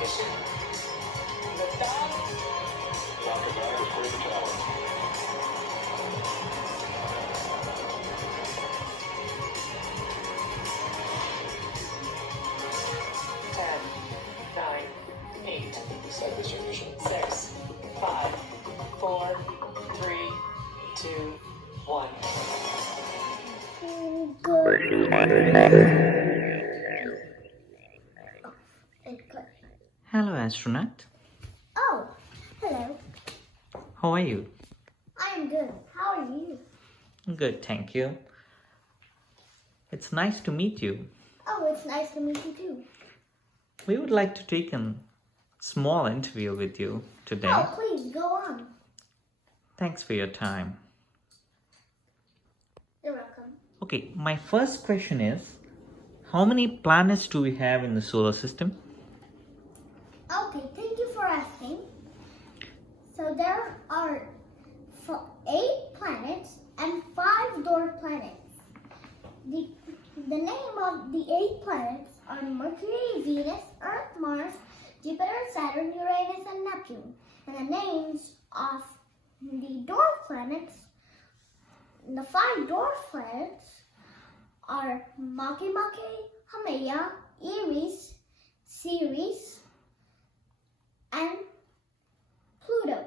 Mission liftoff. Rocket Lab is clear to tower. Ten, nine, eight. Start distribution. 6, 5, 4, 3, 2, 1. Hello, astronaut. Oh, hello. How are you? I am good. How are you? Good, thank you. It's nice to meet you. Oh, it's nice to meet you too. We would like to take a small interview with you today. Oh, please, go on. Thanks for your time. You're welcome. Okay, my first question is, how many planets do we have in the solar system? Okay, thank you for asking. So there are 8 planets and 5 dwarf planets. The name of the 8 planets are Mercury, Venus, Earth, Mars, Jupiter, Saturn, Uranus, and Neptune. And the names of the dwarf planets, the 5 dwarf planets, are Makemake, Haumea, Eris, Ceres, and Pluto.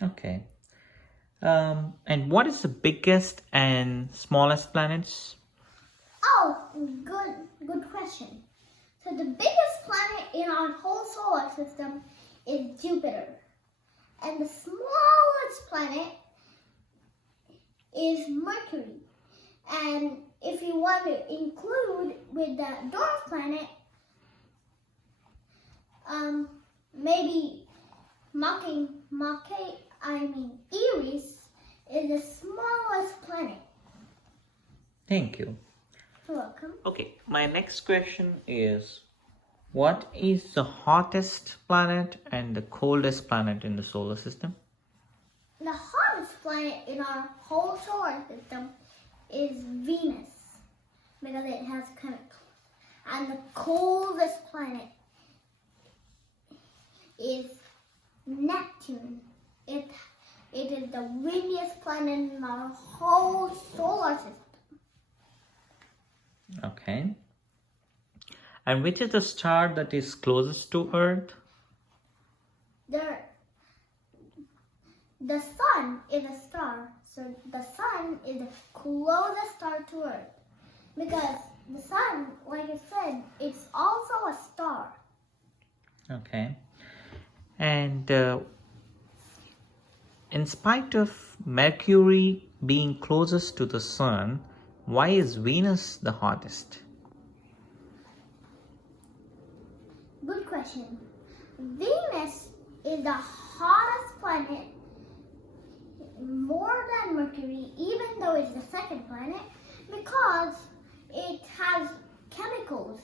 Okay. And what is the biggest and smallest planets? Oh, good question. So the biggest planet in our whole solar system is Jupiter. And the smallest planet is Mercury. And if you want to include with the dwarf planet, maybe Eris is the smallest planet. Thank you. You're welcome. Okay, my next question is, what is the hottest planet and the coldest planet in the solar system? The hottest planet in our whole solar system is Venus, because it has chemicals. And the coldest planet is Neptune. It is the windiest planet in our whole solar system. Okay. And which is the star that is closest to Earth? The sun is a star, so the sun is the closest star to Earth. Because the sun, like I said, it's also a star. Okay. And in spite of Mercury being closest to the sun, why is Venus the hottest? Good question. Venus is the hottest planet, more than Mercury, even though it's the second planet, because it has chemicals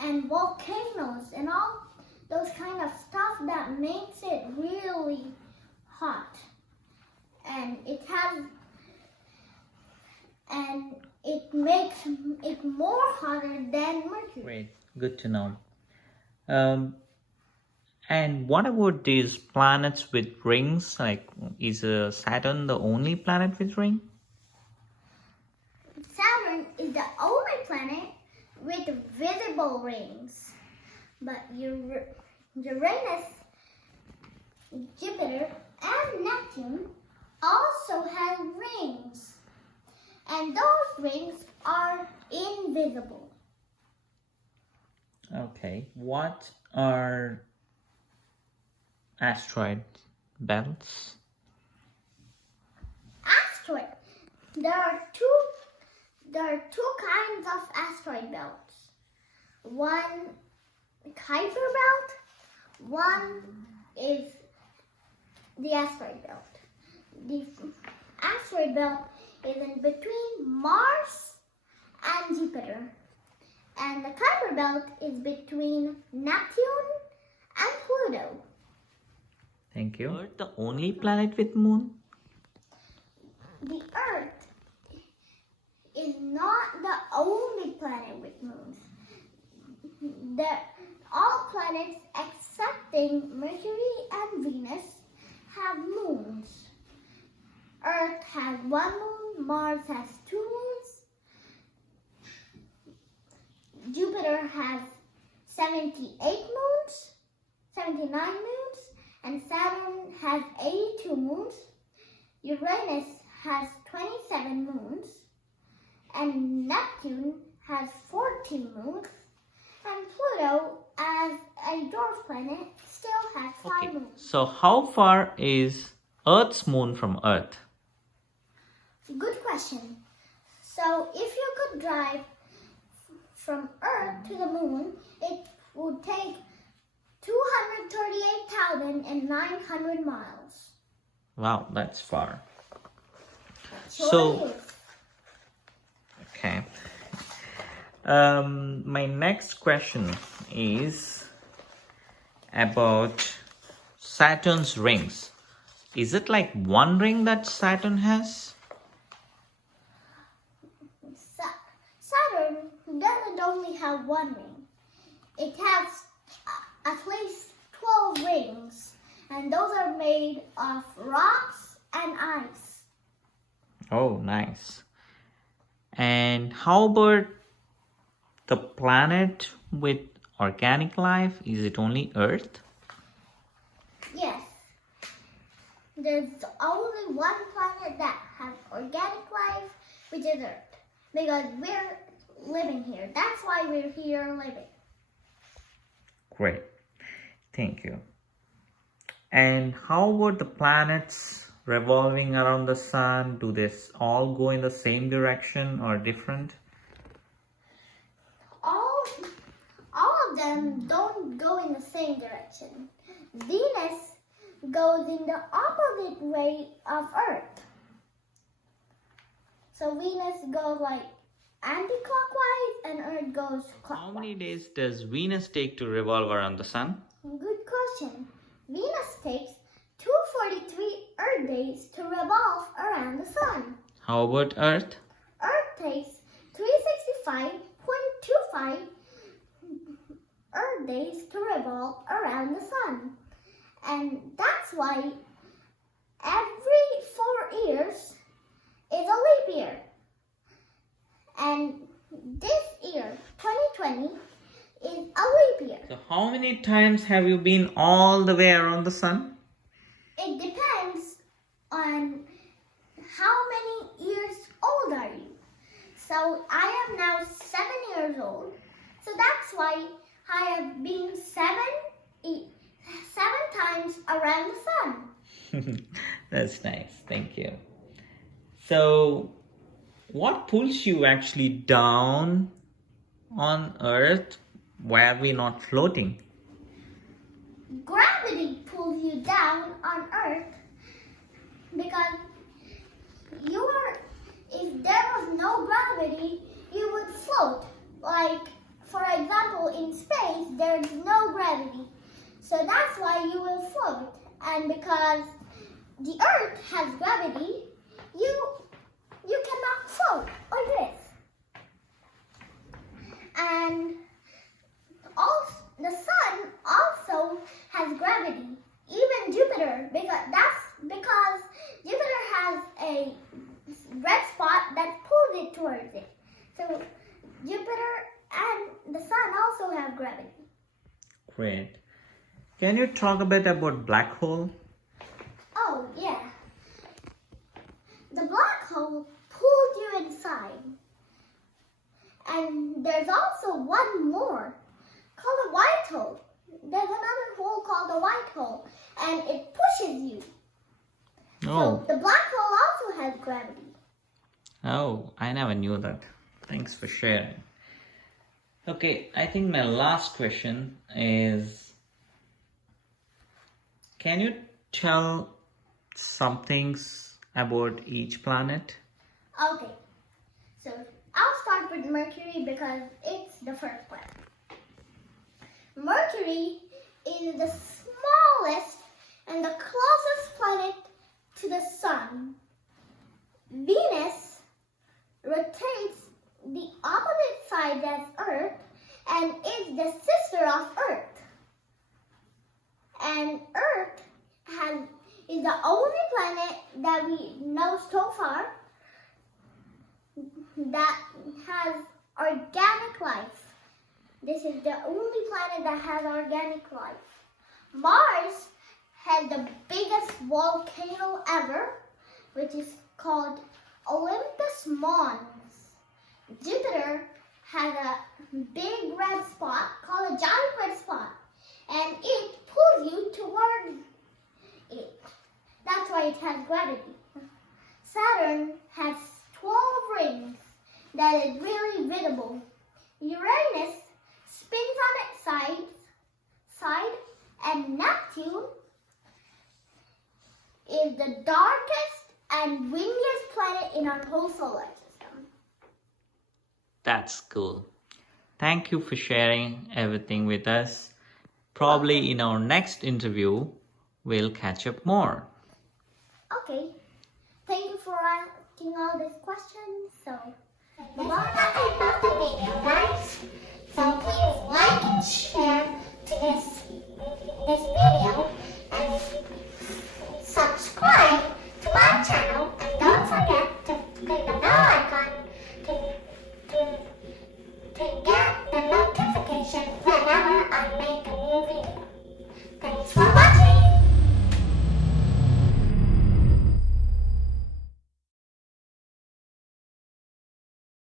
and volcanoes and all those kind of stuff that makes it really hot. And it makes it more hotter than Mercury. Great, good to know. And what about these planets with rings? Like, is Saturn the only planet with ring? Saturn is the only planet with visible rings. But Uranus, Jupiter, and Neptune also have rings. And those rings are invisible. Okay, what are asteroid belts? Asteroid. There are two kinds of asteroid belts. One Kuiper belt. One is the asteroid belt. The asteroid belt is in between Mars and Jupiter. And the Kuiper belt is between Neptune and Pluto. Thank you. Earth the only planet with moon? The Earth is not the only planet with moons. all planets excepting Mercury and Venus have moons. Earth has 1 moon, Mars has 2 moons, Jupiter has 79 moons, and Saturn has 82 moons. Uranus has 27 moons, and Neptune has 14 moons, and Pluto, as a dwarf planet, still has 5 moons. So how far is Earth's moon from Earth? Good question. So if you could drive from Earth to the moon, it would take 238,900 miles. Wow, that's far. Sure So, is. okay. My next question is about Saturn's rings. Is it like one ring that Saturn has? Saturn doesn't only have 1 ring. It has at least 12 rings, and those are made of rocks and ice. Oh, nice. And how about the planet with organic life? Is it only Earth? Yes. There's only one planet that has organic life, which is Earth. Because we're living here. That's why we're here living. Great. Thank you. And how about the planets revolving around the sun? Do they all go in the same direction or different? All of them don't go in the same direction. Venus goes in the opposite way of Earth. So Venus goes like anti-clockwise and Earth goes clockwise. How many days does Venus take to revolve around the sun? Good question. Venus takes 243 Earth days to revolve around the sun. How about Earth? Earth takes 365.25 Earth days to revolve around the sun. And that's why every 4 years is a leap year. And this year, 2020, is a leap year. So how many times have you been all the way around the sun? It depends on how many years old are you. So I am now 7 years old. So that's why I have been 7 times around the sun. That's nice. Thank you. So what pulls you actually down on Earth? Why are we not floating? Gravity pulls you down on Earth because if there was no gravity, you would float. Like, for example, in space, there's no gravity. So that's why you will float. And because the Earth has gravity, you cannot float like this. And also, the sun also has gravity, even Jupiter, because Jupiter has a red spot that pulls it towards it. So Jupiter and the sun also have gravity. Great. Can you talk a bit about black hole? Oh, yeah. The black hole pulls you inside. And there's also one more called a white hole. There's another hole called a white hole, and it pushes you. Oh. So the black hole also has gravity. Oh, I never knew that. Thanks for sharing. Okay, I think my last question is, can you tell some things about each planet? Okay, so I'll start with Mercury because it's the first planet. Mercury is the smallest and the closest planet to the sun. Venus rotates the opposite side as Earth, and is the sister of Earth. And Earth is the only planet that we know so far that has organic life. This is the only planet that has organic life. Mars has the biggest volcano ever, which is called Olympus Mons. Jupiter has a big red spot called a giant red spot, and it pulls you toward it. That's why it has gravity. Saturn has 12 rings that is really visible. Uranus spins on its side, and Neptune is the darkest and windiest planet in our whole solar system. That's cool. Thank you for sharing everything with us. Probably in our next interview, we'll catch up more. Okay. Thank you for asking all these questions. So, love the video, guys. So please like and share to this video and subscribe to my channel, and don't forget to click the bell icon to get